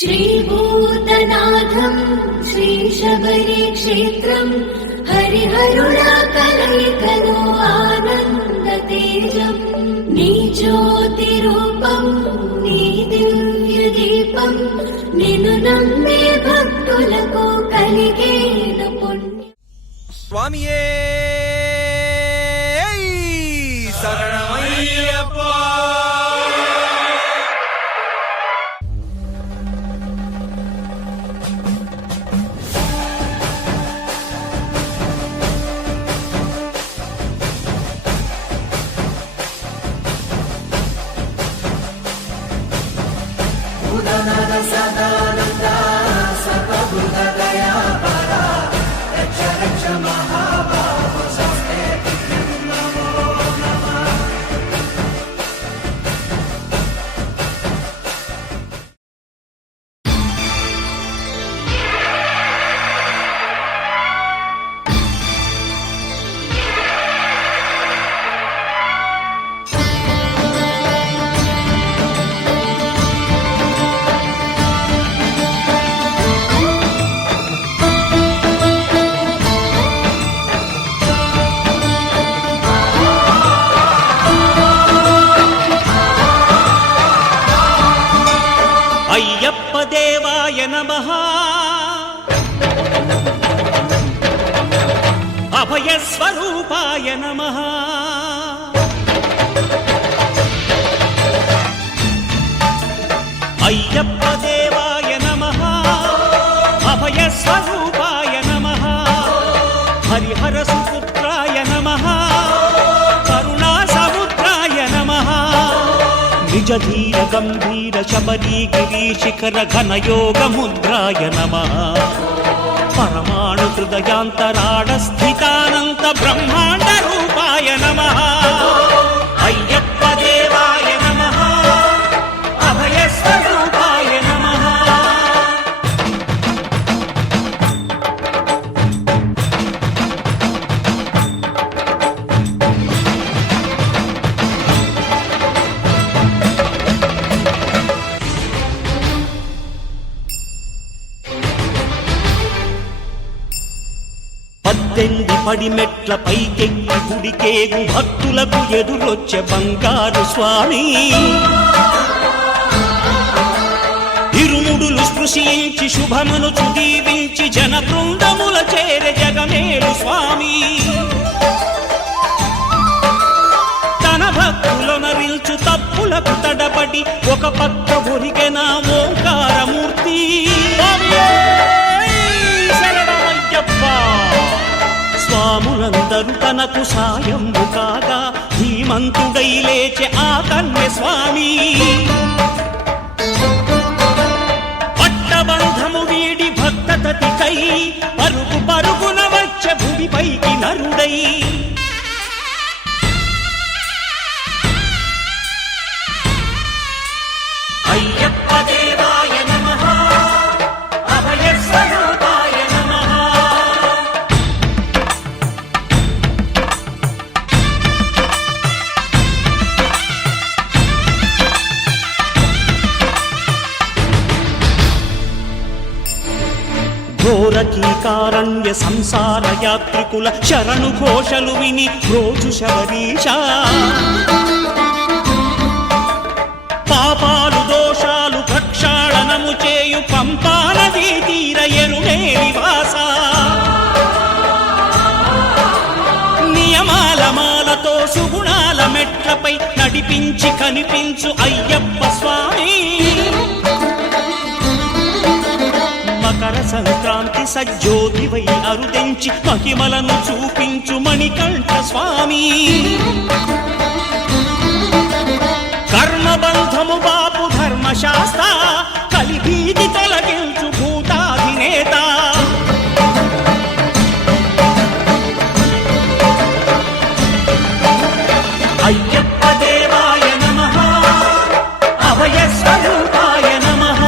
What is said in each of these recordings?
श्रीभूतनाथं श्रीशबरी क्षेत्रं हरिहरुला कलैकलो आनन्दतेजं नी ज्योतिरूपं नी दिव्यदीपं निनु नम्मे भक्तुలకు కలిగేను పుణ్యం. స్వామియే శరణమయ్యప్ప. సదానంద సర్వభూత దయాపర రక్ష రక్ష మహాబాహో స్వస్తే నమో నమః. అయ్యప్ప దేవాయ నమః. అభయస్వరూపాయ నమః. అయ్యప్ప దేవాయ నమః. అభయస్వరూపాయ నమః. హరిహర సుపుత్రాయ నమః. కరుణా సముద్రాయ నమః. నిజ ధీర గంభీర శబరీ గిరి శిఖర ఘన యోగ ముద్రాయ నమః. పరమాణు హృదయాంతరాళ స్థితానంత బ్రహ్మాండ రూపాయ నమః. అయ్యప్ప దేవాయ నమః. అభయస్వరూపాయ నమః. పద్దెంది పడిమెట్ల పైకెక్కి గుడికేగు భక్తులకు ఎదురొచ్చే బంగారు స్వామి. ఇరుముడులు స్పృశించి శుభమనుచు దీవించి జన బృందముల చేరే జగమేలు స్వామి. తన భక్తులనరిల్చు తప్పులకు తడబడి ఒక పక్క ఒరిగెన ఓంకారమూర్తి. స్వాములందరూ తనకు సాయంబు కాగా ధీమంతుడై లేచే ఆ కన్య స్వామి. పట్టబంధము వీడి భక్తతతికై పరుగు పరుగున వచ్చే భూమిపైకి నరుడై. అయ్యప్ప దేవాయ నమః. అభయస్వరూపాయ నమః. ఘోరకీకారణ్య సంసార యాత్రికుల శరణు ఘోషలు విని రోజు శబరీష. పాపాలు దోషాలు ప్రక్షాళనము చేయు పంపానదీ తీర ఎరుడే నివాస. నియమాల మాలతో సుగుణాల మెట్లపై నడిపించి కనిపించు అయ్యప్ప స్వామి. మకర సంక్రాంతి సజ్జోతివై అరుదించి మహిమలను చూపించు మణికంఠ స్వామి. కర్మబంధము బాపు ధర్మశాస్త్ర కలిభీతి తొలగించు భూతాధినేత. అయ్యప్ప దేవాయ నమః. అభయస్వరూపాయ నమః.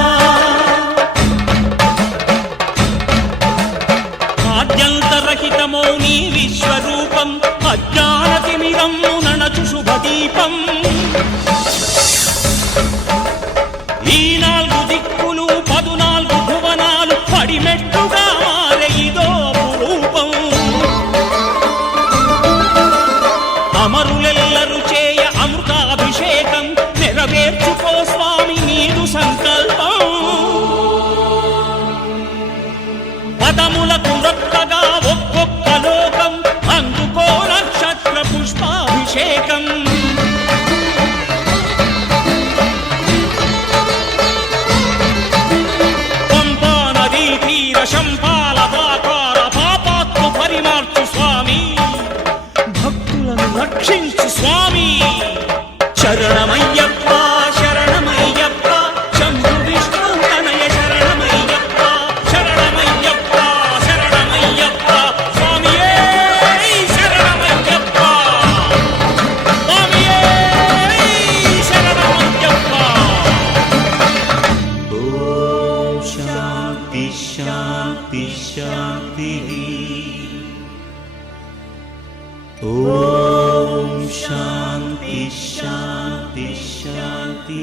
ఆద్యంతరహితమో నీ విశ్వరూపం అజ్ఞానతిమిరం నణచు శుభదీపం. ఈ నాలుగు దిక్కులు పదు శంపాల పాకాల పాపాత్తు పరిమార్చు స్వామి భక్తులను రక్షించు స్వామి శరణమయ్యప్ప శరణమయ్యప్ప శంభు విష్ణు తనయ శరణమయ్యప్ప శరణమయ్యప్ప శరణమయ్యప్ప స్వామియే శరణమయ్యప్ప స్వామియే శరణమయ్యప్ప. ఓం శాంతి శాంతి శాంతి. ఓం శాంతి శాంతి శాంతి.